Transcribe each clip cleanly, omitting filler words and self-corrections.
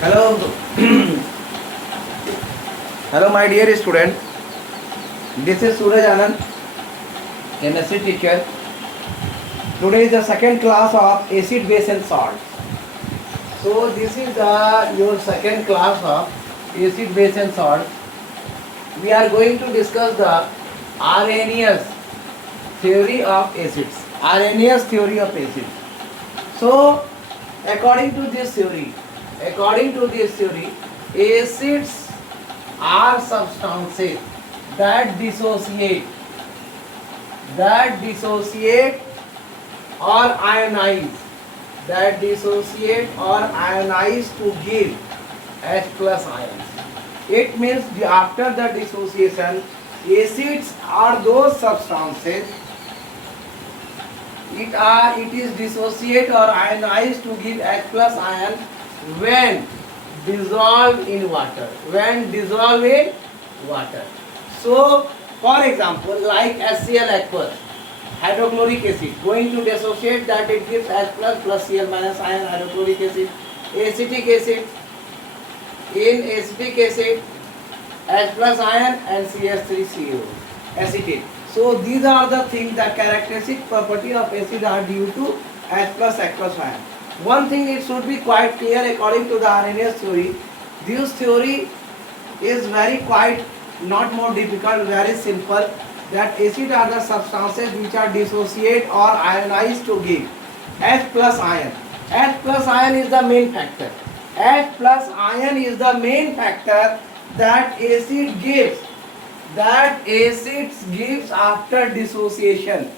Hello, hello, my dear student. This is Suraj Anand, chemistry teacher. Today is the second class of acid, base, and salt. So this is your second class of acid, base, and salt. We are going to discuss the Arrhenius theory of acids. Arrhenius theory of acids. So according to this theory, acids are substances that dissociate or ionize to give H plus ions. It means after the dissociation, acids are those substances. It is dissociate or ionize to give H plus ion when dissolved in water. So, for example, like HCl aqueous, hydrochloric acid, going to dissociate, that it gives H plus Cl minus ion hydrochloric acid. Acetic acid, in acetic acid, H plus ion and CH3CO, acetate. So these are the things, the characteristic property of acid are due to H plus ion. One thing it should be quite clear according to the Arrhenius theory. This theory is very quite not more difficult, very simple. That acid are the substances which are dissociate or ionize to give H plus ion. H plus ion is the main factor. H plus ion is the main factor that acid gives. That acids gives after dissociation.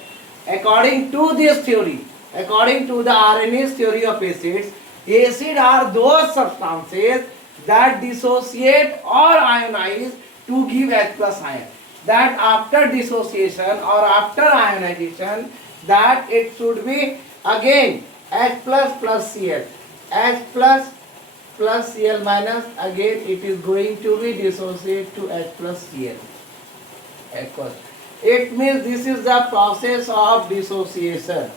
According to this theory, according to the Arrhenius theory of acids, acids are those substances that dissociate or ionize to give H plus ion. That after dissociation or after ionization, that it should be again H plus Cl. H plus Cl minus, again it is going to be dissociate to H plus Cl. It means this is the process of dissociation.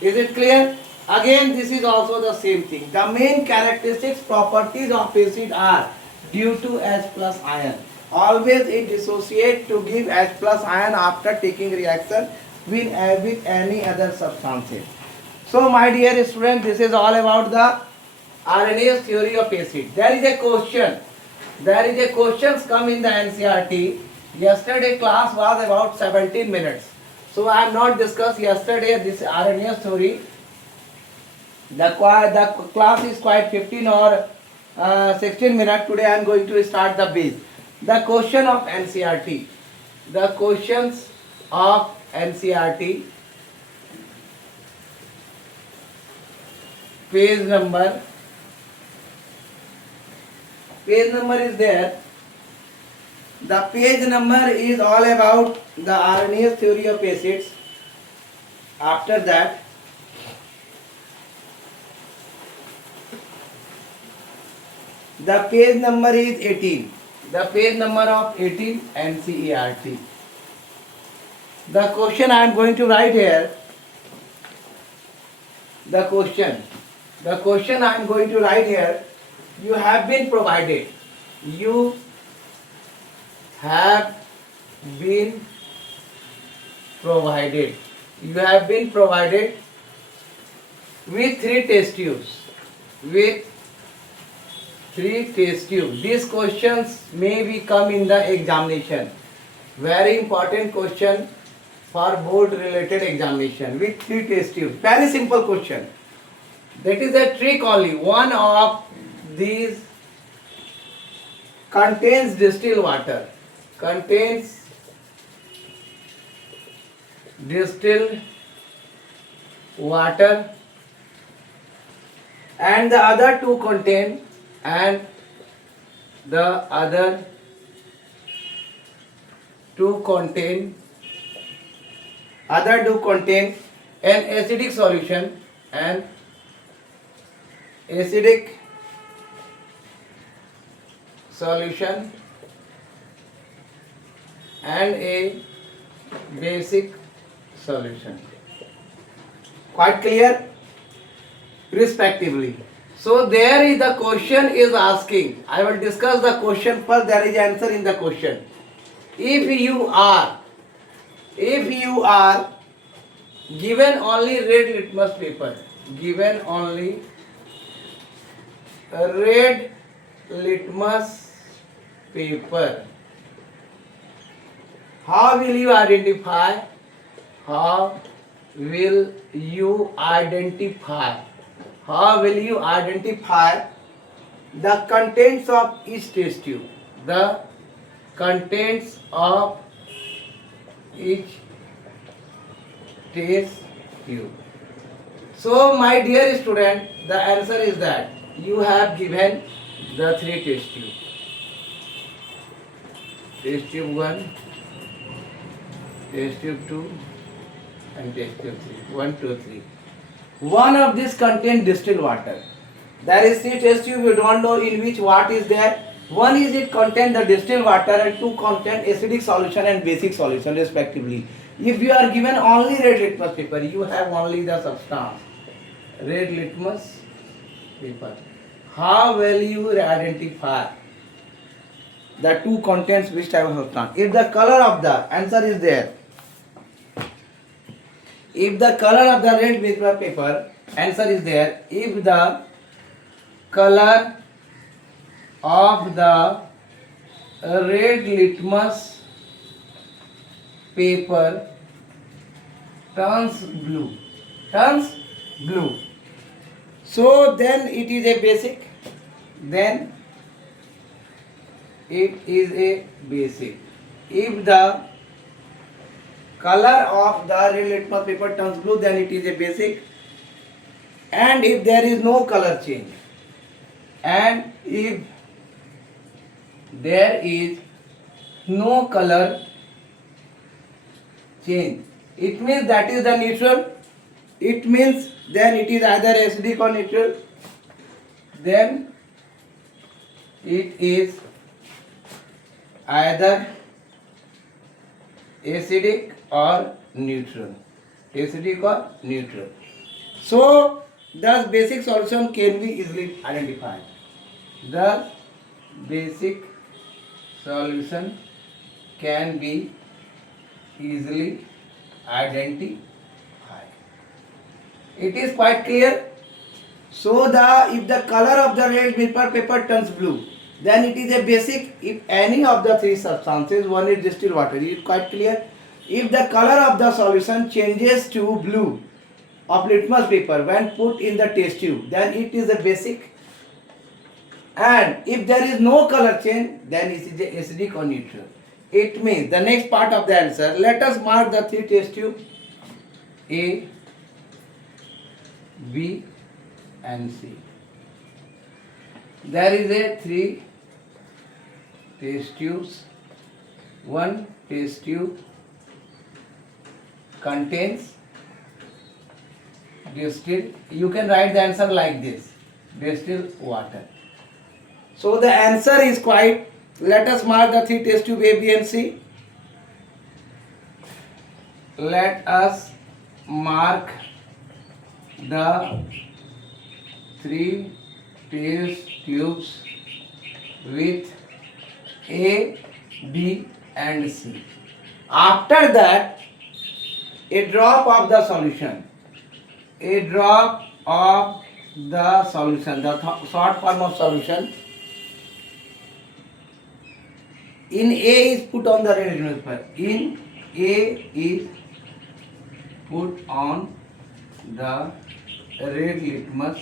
Is it clear? Again, this is also the same thing. The main characteristics properties of acid are due to H plus ion. Always it dissociate to give H plus ion after taking reaction with any other substances. So my dear student, this is all about the Arrhenius theory of acid. There is a question. Come in the NCERT. Yesterday class was about 17 minutes. So I have not discussed yesterday this Arrhenius theory. The class is quite 15 or 16 minutes. Today I am going to start the base. The question of NCERT. The questions of NCERT. Page number is there. The page number is all about the Arrhenius theory of acids. After that, the page number is 18. The page number of 18 NCERT. The question I am going to write here. The question I am going to write here. You have been provided. You have been provided with 3 test tubes. These questions may be come in the examination. Very important question for board related examination with 3 test tubes. Very simple question. That is a trick only. One of these contains distilled water. And the other two contain an acidic solution and a basic solution. Quite clear? Respectively. So there is the question is asking. I will discuss the question first. There is answer in the question. If you are given only red litmus paper, given only red litmus paper, how will you identify? How will you identify? How will you identify the contents of each test tube? The contents of each test tube. So, my dear student, the answer is that you have given the three test tube. Test tube 1, test tube 2, and test tube 3. 1, 2, 3. One of this contain distilled water. There is three test tube. You don't know in which what is there. One is it contain the distilled water and two contain acidic solution and basic solution respectively. If you are given only red litmus paper, you have only the substance. Red litmus paper. How will you identify the two contents which type of substance? If the color of the answer is there. If the color of the red litmus paper, answer is there. If the color of the red litmus paper turns blue, so then it is a basic. Then it is a basic. If the color of the red litmus paper turns blue, then it is a basic. And if there is no color change, and if there is no color change, it means that is the neutral. It means then it is either acidic or neutral. Then it is either acidic or neutral. Acidic or neutral. So thus basic solution can be easily identified. Thus basic solution can be easily identified. It is quite clear. So if the color of the red paper turns blue, then it is a basic. If any of the three substances, one is distilled water, it is quite clear. If the color of the solution changes to blue of litmus paper when put in the test tube, then it is a basic. And if there is no color change, then it is acidic or neutral. It means the next part of the answer. Let us mark the three test tubes A, B, and C. There is a three test tubes. One test tube contains distilled. You can write the answer like this: distilled water. So the answer is quite. Let us mark the three test tube A, B, and C. Let us mark the three test tubes with A, B, and C. After that, a drop of the solution. A drop of the solution, the short form of solution. In A is put on the red litmus paper. In A is put on the red litmus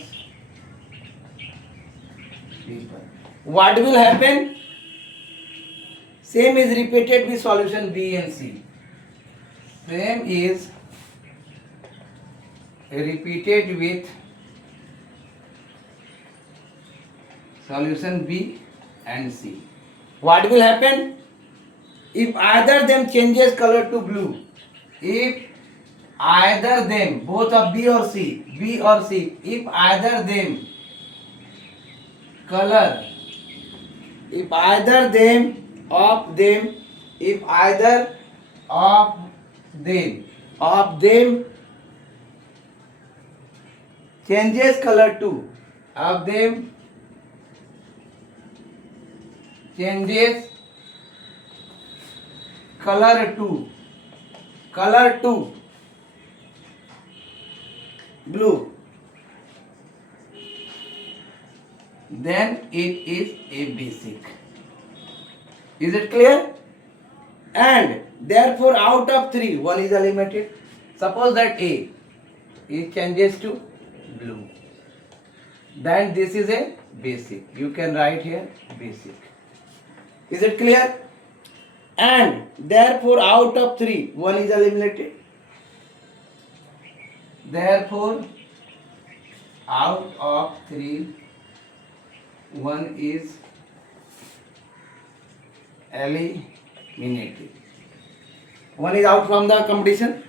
paper. What will happen? Same is repeated with solution B and C. Same is repeated with solution B and C. What will happen? If either them changes color to blue, if either them, both of B or C, if either them color, if either of them changes color to of them changes color to blue, then it is a basic. Is it clear? And therefore out of 3 one is eliminated. Suppose that A it changes to blue, then this is a basic. You can write here basic. Is it clear? And therefore out of 3 one is eliminated. Therefore out of 3 one is eliminated. One is out from the competition.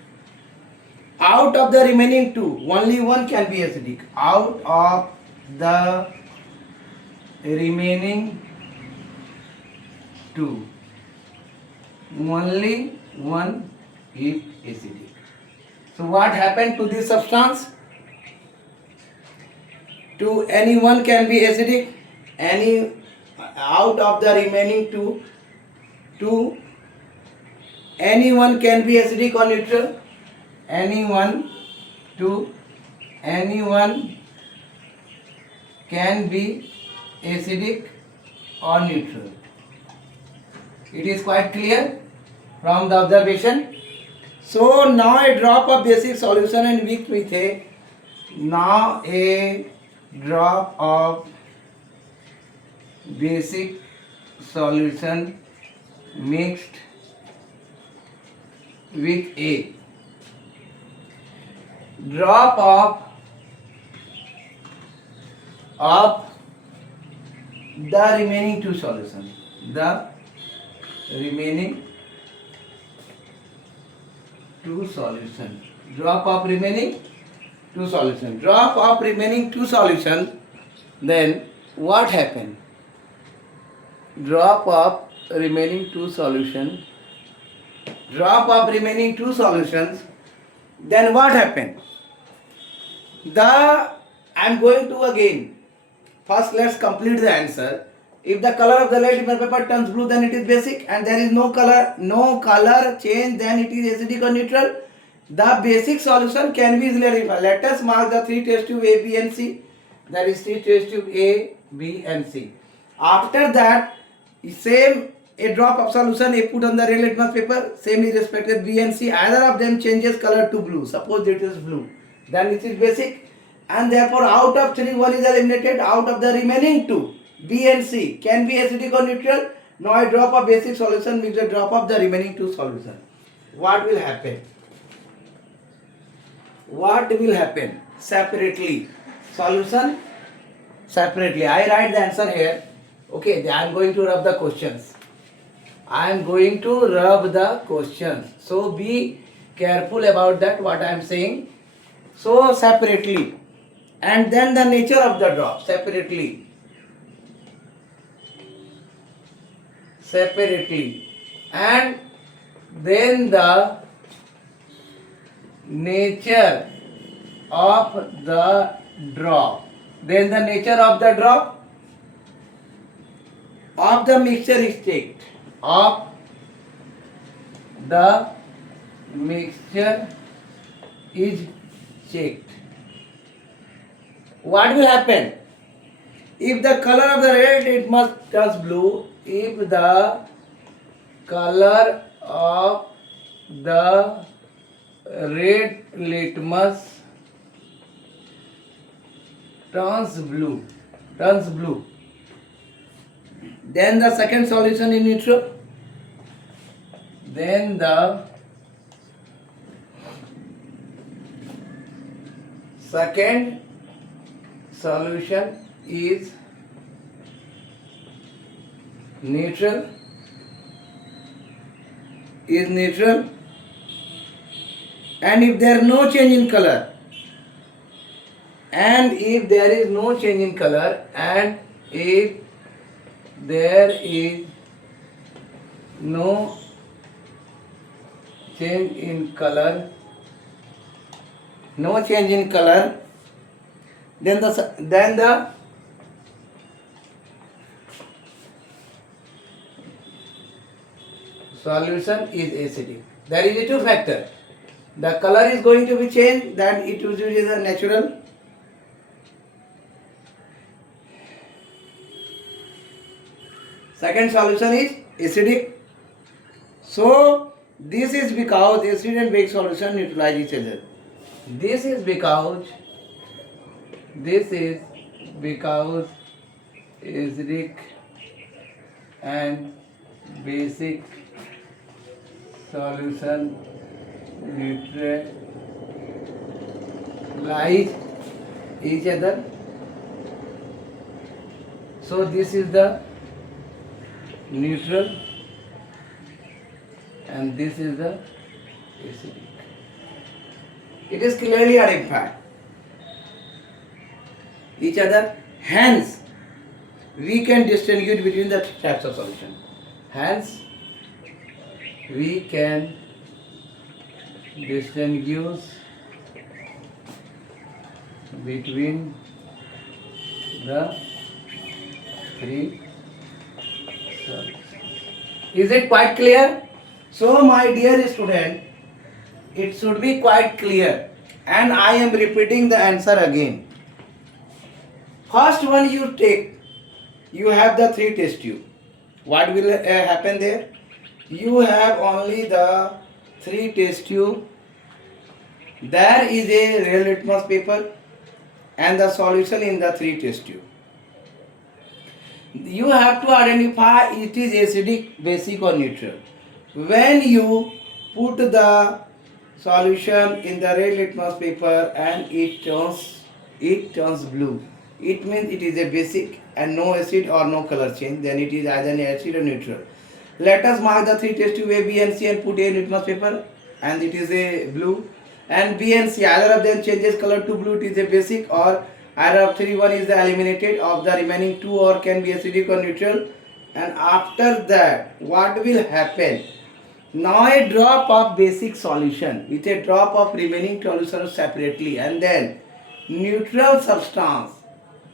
Out of the remaining 2 only one can be acidic. Out of the remaining 2 only one is acidic. So what happened to this substance? To any one can be acidic. Any out of the remaining 2 anyone can be acidic or neutral. Anyone can be acidic or neutral. It is quite clear from the observation. So now a drop of basic solution and mixed with a drop of basic solution mixed with a drop of the remaining 2 solutions. The remaining 2 solutions. Drop of remaining 2 solutions. Drop of remaining 2 solutions. Then what happened? Drop of remaining 2 solutions. Drop of remaining 2 solutions. Then what happened? I am going to again. First let's complete the answer. If the color of the lead paper turns blue, then it is basic, and there is no color change, then it is acidic or neutral. The basic solution can be easily identified. Let us mark the 3 test tube A, B and C. That is 3 test tube A, B and C. After that, same a drop of solution A put on the red litmus paper, same is respected B and C. Either of them changes color to blue. Suppose it is blue, then it is basic, and therefore out of 3 one is eliminated. Out of the remaining 2 B and C can be acidic or neutral. Now a drop of basic solution mix a drop of the remaining 2 solution. What will happen? What will happen? Separately. Solution separately. I write the answer here. Okay, I am going to rub the questions. I am going to rub the questions. So be careful about that what I am saying. So separately. And then the nature of the drop separately. And then the nature of the drop. Then the nature of the drop of the mixture is checked. Of the mixture is checked. What will happen? If the color of the red, it must turn blue. If the color of the red litmus turns blue, then the second solution is neutral. Then the second solution is neutral. And if there is no change in color, and if there is no change in color, and if there is no change in color, Then the solution is acidic. There is a two factor. The color is going to be changed, then it usually is a natural. Second solution is acidic. So this is because acid and base solution neutralize each other. This is because acidic and basic solution neutralize each other. So this is the neutral and this is the acidic. It is clearly identified each other. Hence, we can distinguish between the types of solution. Hence, we can distinguish between the three solutions. Is it quite clear? So, my dear student, it should be quite clear, and I am repeating the answer again. First one you take, you have the three test tube. What will happen there? You have only the three test tube. There is a real litmus paper and the solution in the three test tube. You have to identify it is acidic, basic or neutral. When you put the solution in the red litmus paper and it turns blue, it means it is a basic and no acid or no color change, then it is either an acid or neutral. Let us mark the three test tube A, B and C and put A litmus paper and it is a blue, and B and C either of them changes color to blue, it is a basic, or either of three one is the eliminated of the remaining two, or can be acidic or neutral. And after that what will happen? Now a drop of basic solution with a drop of remaining solution separately, and then neutral substance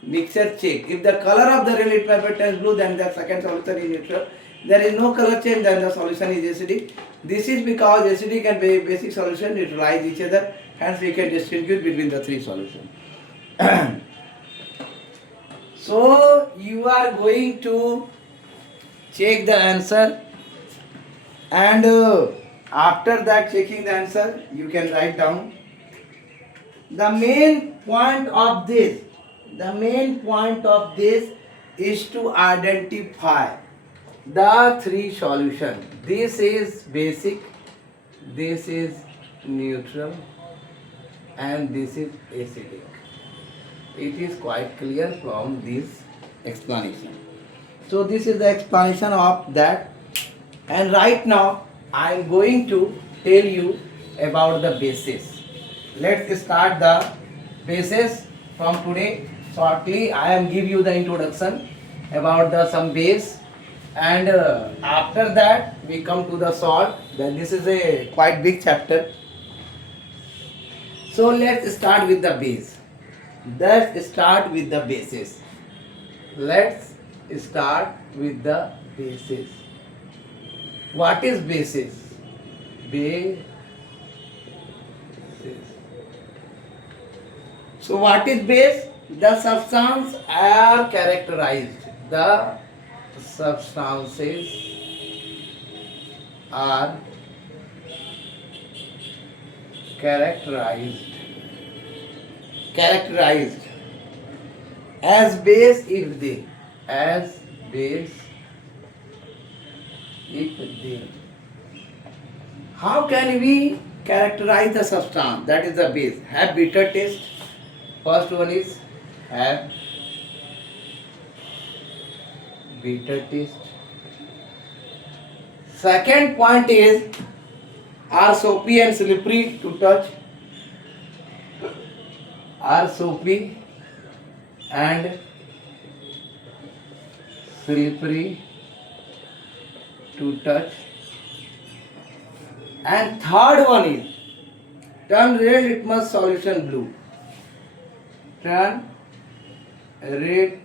mixture check. If the color of the real litmus paper turns blue, then the second solution is neutral. There is no color change, then the solution is acidic. This is because acidic and basic solution neutralize each other, hence we can distinguish between the three solutions. So you are going to check the answer, and after that checking the answer you can write down. The main point of this is to identify the three solutions. This is basic, this is neutral and this is acidic. It is quite clear from this explanation. So this is the explanation of that, and right now I am going to tell you about the basis. Let's start the basis from today. Shortly I am give you the introduction about the some base, and after that we come to the salt. Then this is a quite big chapter. So let's start with the base. Let's start with the basis. Let's start with the basis. What is basis? Basis. So what is base? The substance are characterized. The substances are characterized as base if they How can we characterize the substance? That is the base. Have bitter taste. First one is have bitter taste. Second point is are soapy and slippery to touch. Are soapy and slippery to touch. And third one is turn real litmus solution blue. Turn red,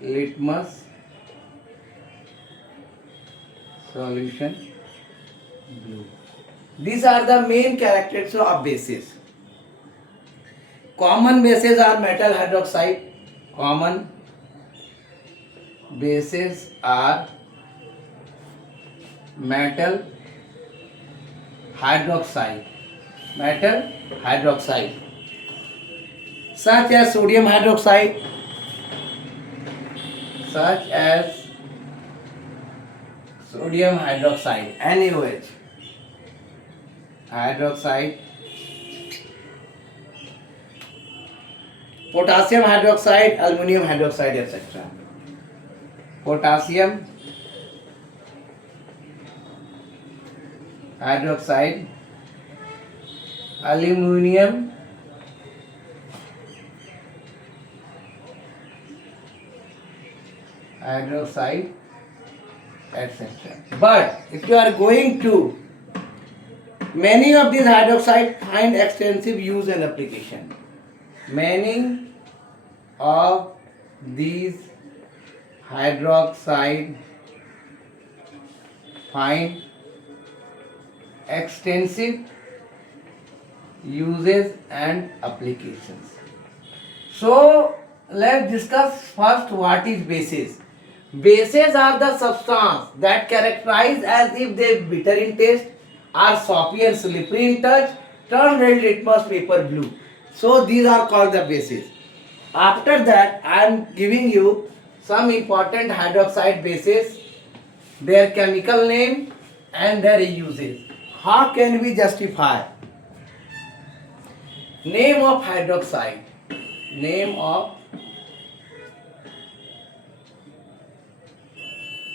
litmus solution, blue. These are the main characteristics of bases. Common bases are metal hydroxide. Common bases are metal hydroxide. Metal hydroxide. Such as sodium hydroxide. Such as sodium hydroxide, NaOH. Hydroxide. Potassium hydroxide, aluminum hydroxide, etc. Potassium hydroxide, aluminum hydroxide, etc. But if you are going to, many of these hydroxide find extensive use and application. Many of these hydroxide find extensive uses and applications. So let's discuss first what is bases. Bases are the substance that characterize as if they bitter in taste, are soppy and slippery in touch, turn red litmus paper blue. So these are called the bases. After that, I am giving you some important hydroxide bases, their chemical name and their uses. How can we justify? Name of hydroxide. Name of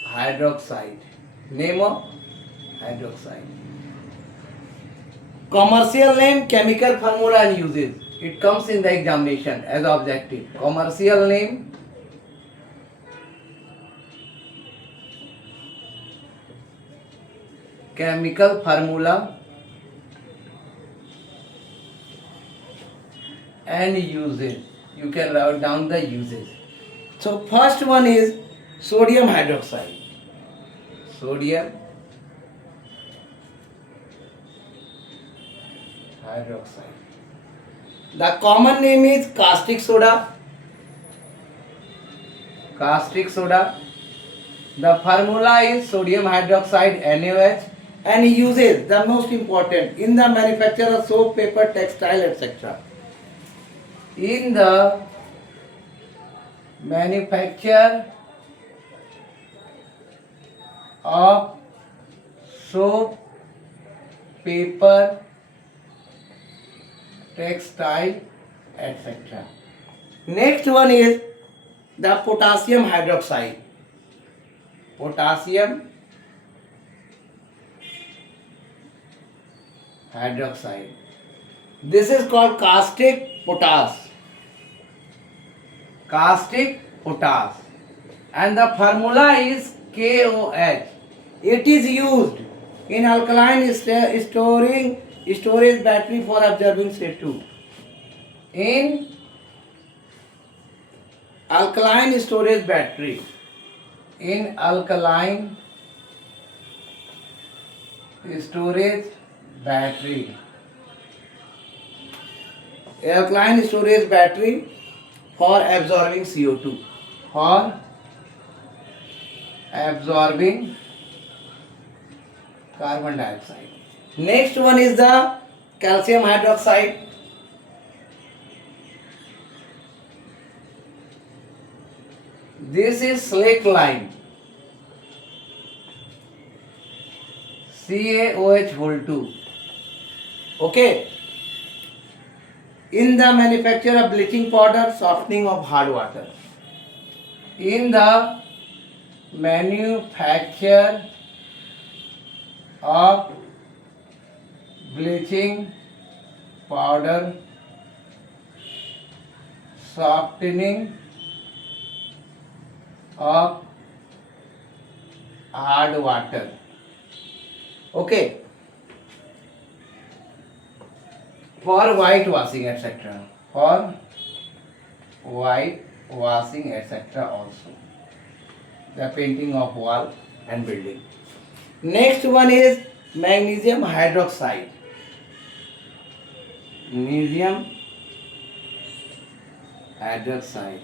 hydroxide. Name of hydroxide. Commercial name, chemical formula and uses. It comes in the examination as objective. Commercial name, chemical formula and uses. You can write down the uses. So first one is sodium hydroxide. Sodium hydroxide. The common name is caustic soda. Caustic soda. The formula is sodium hydroxide NaOH and uses, the most important, in the manufacture of soap, paper, textile, etc. In the manufacture of soap, paper, textile, etc. Next one is the potassium hydroxide. Potassium hydroxide. This is called caustic potash. Caustic potash. And the formula is KOH. It is used in alkaline storage battery for absorbing CO2. In alkaline storage battery. In alkaline storage battery. Alkaline storage battery for absorbing CO2. For absorbing carbon dioxide. Next one is the calcium hydroxide. This is slaked lime. CaOH whole 2. Okay. In the manufacture of bleaching powder, softening of hard water. In the manufacture of bleaching powder, softening of hard water. Okay. For white washing, etc. For white washing, etc. also. The painting of wall and building. Next one is magnesium hydroxide. Magnesium hydroxide.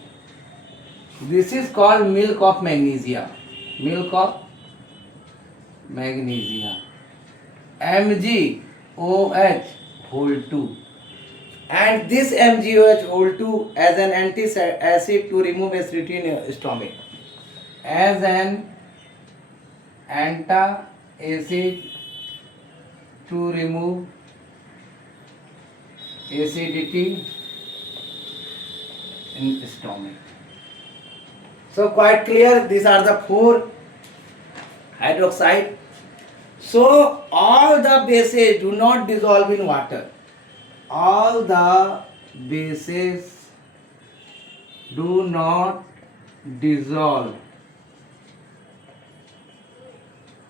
This is called milk of magnesia. Milk of magnesia. MgOH whole 2. And this MgOH whole 2 as an antacid to remove acidity in stomach. As an antacid to remove acidity in stomach. So quite clear, these are the 4 hydroxide. So all the bases do not dissolve in water. All the bases do not dissolve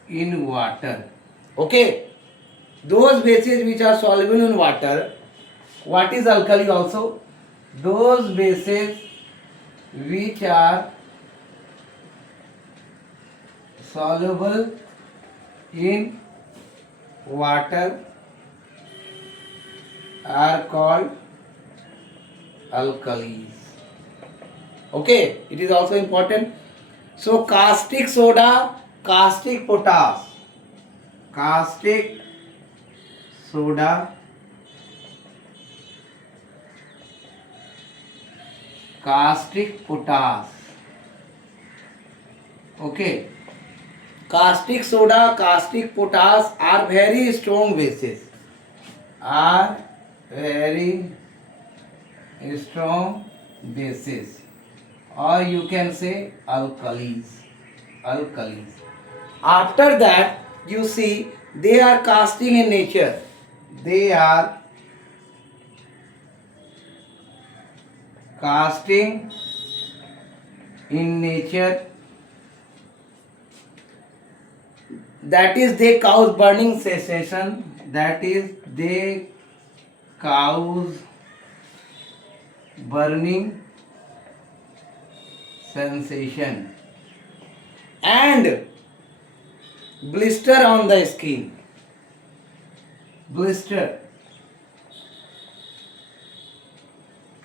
in water. Okay. Those bases which are soluble in water, what is alkali also? Those bases which are soluble in water are called alkalis. Okay, it is also important. So caustic soda, caustic potash, caustic soda, caustic potash. Okay. Caustic soda, caustic potash are very strong bases. Are very strong bases. Or you can say alkalis. Alkalis. After that, you see they are casting in nature. They are casting in nature. That is, they cause burning sensation. That is, they cause burning sensation and blister on the skin. Blister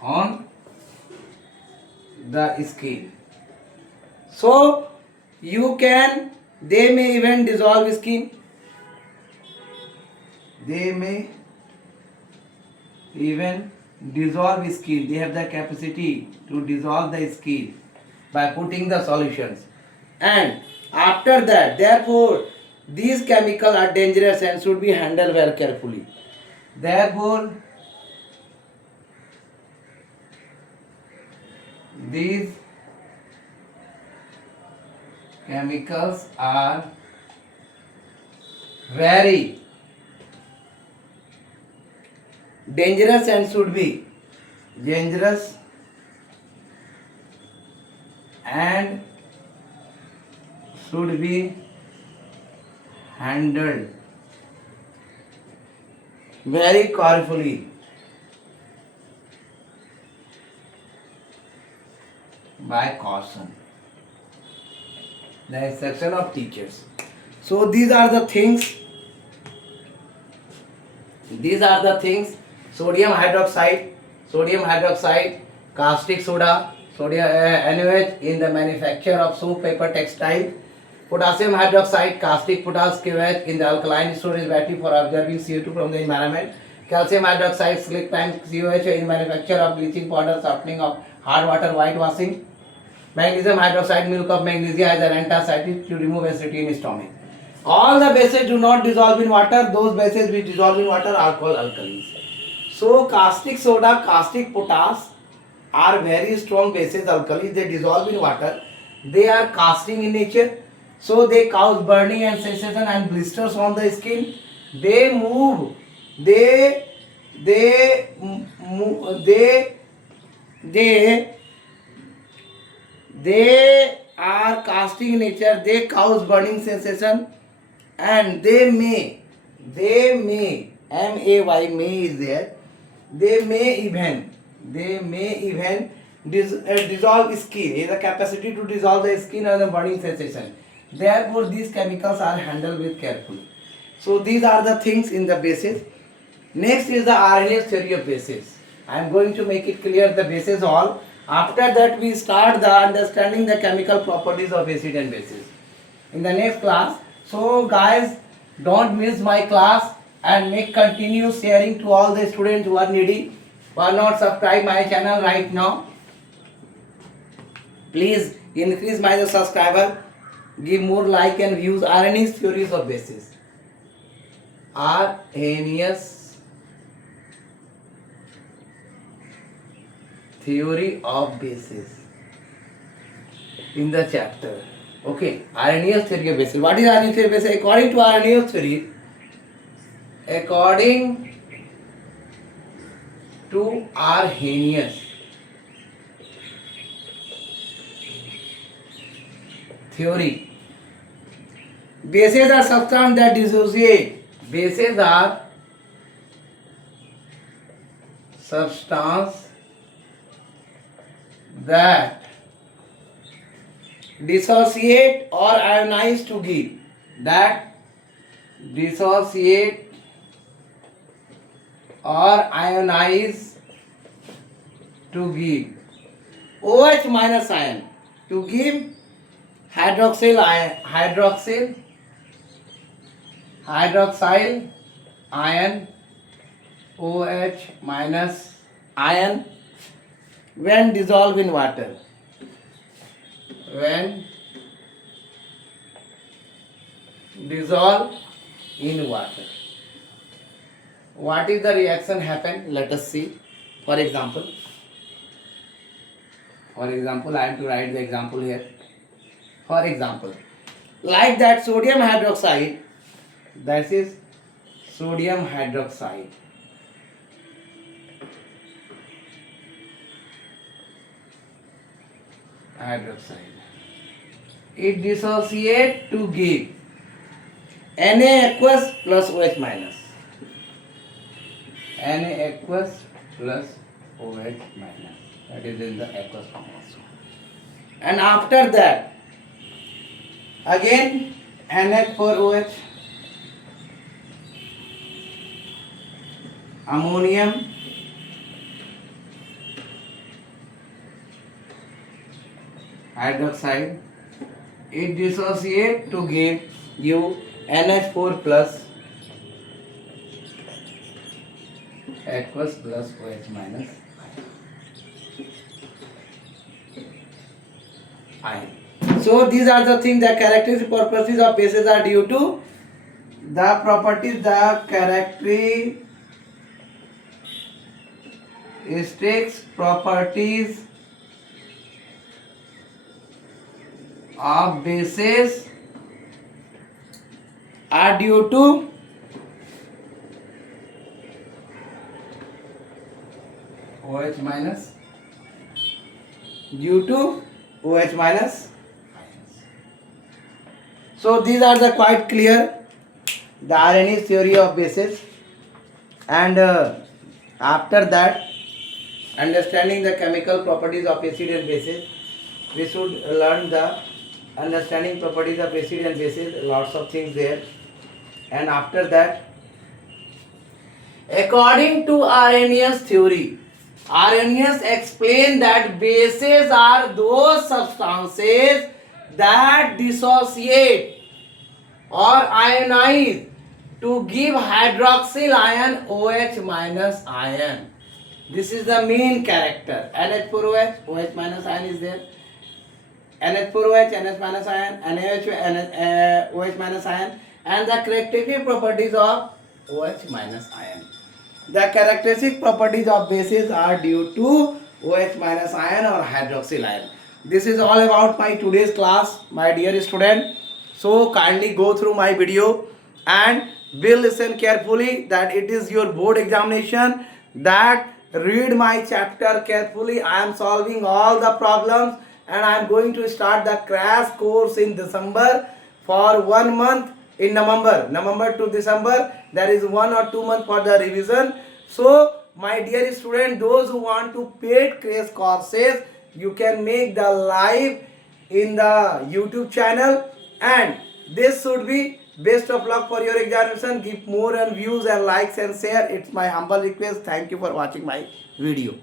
on the skin. So you can, they may even dissolve skin. They may even dissolve skin. They have the capacity to dissolve the skin by putting the solutions. And after that, therefore, these chemicals are dangerous and should be handled very carefully. Therefore, these chemicals are very dangerous and should be dangerous and should be handled very carefully by caution. The instruction of teachers. So these are the things. These are the things. Sodium hydroxide, caustic soda, sodium NaOH in the manufacture of soap, paper, textile. Potassium hydroxide, caustic potash, KOH in the alkaline storage battery for absorbing CO2 from the environment. Calcium hydroxide, slick pan, COH in manufacture of bleaching powder, softening of hard water, whitewashing. Magnesium hydroxide, milk of magnesia as an antacid to remove acidity in stomach. All the bases do not dissolve in water. Those bases which dissolve in water are called alkalis. So caustic soda, caustic potash are very strong bases, alkalis. They dissolve in water. They are casting in nature. So they cause burning and sensation and blisters on the skin. They move. They are casting in nature. They cause burning sensation and they may may is there. They may even dissolve skin, is the capacity to dissolve the skin and the burning sensation. Therefore, these chemicals are handled with carefully. So these are the things in the bases. Next is the Arrhenius theory of bases. I am going to make it clear the bases all. After that, we start the understanding the chemical properties of acid and bases in the next class. So guys, don't miss my class and make continue sharing to all the students who are needy, who are not subscribe my channel right now. Please increase my subscriber, give more like and views. Arrhenius theories of bases. Arrhenius theory of bases in the chapter. Okay, Arrhenius theory of bases. What is Arrhenius theory of bases? According to Arrhenius theory, according to Arrhenius theory, bases are substances that dissociate. Bases are substances that dissociate or ionize to give. That dissociate or ionize to give OH minus ion, to give hydroxyl ion OH minus ion when dissolved in water. When dissolved in water, what is the reaction happen? Let us see. For example, I am to write the example here. For example, like that sodium hydroxide, that is sodium hydroxide. It dissociate to give Na aqueous plus OH minus. Na aqueous plus OH minus. That is in the aqueous form also. And after that, again NH4OH, ammonium hydroxide, it dissociate to give you NH4 plus aqueous plus OH minus ion. So these are the things, the characteristic properties of bases are due to the properties, the characteristics properties of bases are due to OH minus, due to OH minus. So these are the quite clear, the Arrhenius theory of bases, and after that, understanding the chemical properties of acid and bases, we should learn the understanding properties of acid and bases, lots of things there. And after that, according to Arrhenius theory, Arrhenius explained that bases are those substances that dissociate or ionize to give hydroxyl ion OH minus ion. This is the main character. NH4OH, OH minus ion is there. NH4OH, NH minus ion, NaOH, OH minus ion, and the characteristic properties of OH minus ion. The characteristic properties of bases are due to OH minus ion or hydroxyl ion. This is all about my today's class, my dear student. So kindly go through my video and will listen carefully, that it is your board examination, that read my chapter carefully. I am solving all the problems and I am going to start the crash course in December for 1 month. In November to December, there is 1 or 2 months for the revision. So My dear student, those who want to paid crash courses, you can make the live in the YouTube channel, and this should be best of luck for your examination. Give more and views and likes and share. It's my humble request. Thank you for watching my video.